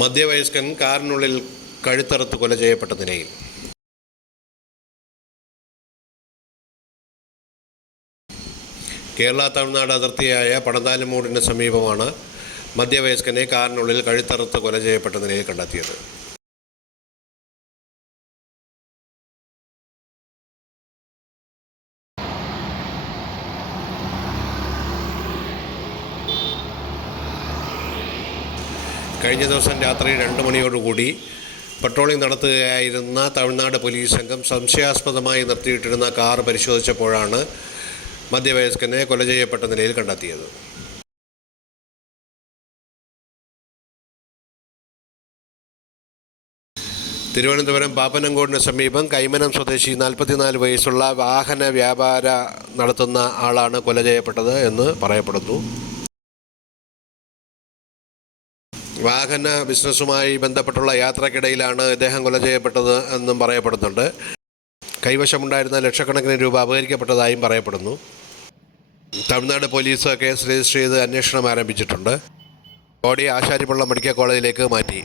മധ്യവയസ്കൻ കാറിനുള്ളിൽ കഴുത്തറുത്ത് കൊല ചെയ്യപ്പെട്ട നിലയിൽ. കേരള തമിഴ്നാട് അതിർത്തിയായ പടന്താലമൂടിന് സമീപമാണ് മധ്യവയസ്കനെ കാറിനുള്ളിൽ കഴുത്തറുത്ത് കൊല ചെയ്യപ്പെട്ട നിലയിൽ കണ്ടെത്തിയത്. കഴിഞ്ഞ ദിവസം രാത്രി 2 മണിയോടുകൂടി പട്രോളിംഗ് നടത്തുകയായിരുന്ന തമിഴ്നാട് പോലീസ് സംഘം സംശയാസ്പദമായി നിർത്തിയിട്ടിരുന്ന കാർ പരിശോധിച്ചപ്പോഴാണ് മധ്യവയസ്കനെ കൊല ചെയ്യപ്പെട്ട നിലയിൽ കണ്ടെത്തിയത്. തിരുവനന്തപുരം പാപ്പനംകോടിന് സമീപം കൈമനം സ്വദേശി 44 വയസ്സുള്ള വാഹന വ്യാപാര നടത്തുന്ന ആളാണ് കൊല ചെയ്യപ്പെട്ടത് എന്ന് പറയപ്പെടുന്നു. വാഹന ബിസിനസ്സുമായി ബന്ധപ്പെട്ടുള്ള യാത്രക്കിടയിലാണ് ഇദ്ദേഹം കൊല ചെയ്യപ്പെട്ടത് എന്നും പറയപ്പെടുന്നുണ്ട്. കൈവശമുണ്ടായിരുന്ന ലക്ഷക്കണക്കിന് രൂപ അപഹരിക്കപ്പെട്ടതായും പറയപ്പെടുന്നു. തമിഴ്നാട് പോലീസ് കേസ് രജിസ്റ്റർ ചെയ്ത് അന്വേഷണം ആരംഭിച്ചിട്ടുണ്ട്. ബോഡി ആശാരിപ്പള്ളം മെഡിക്കൽ കോളേജിലേക്ക് മാറ്റി.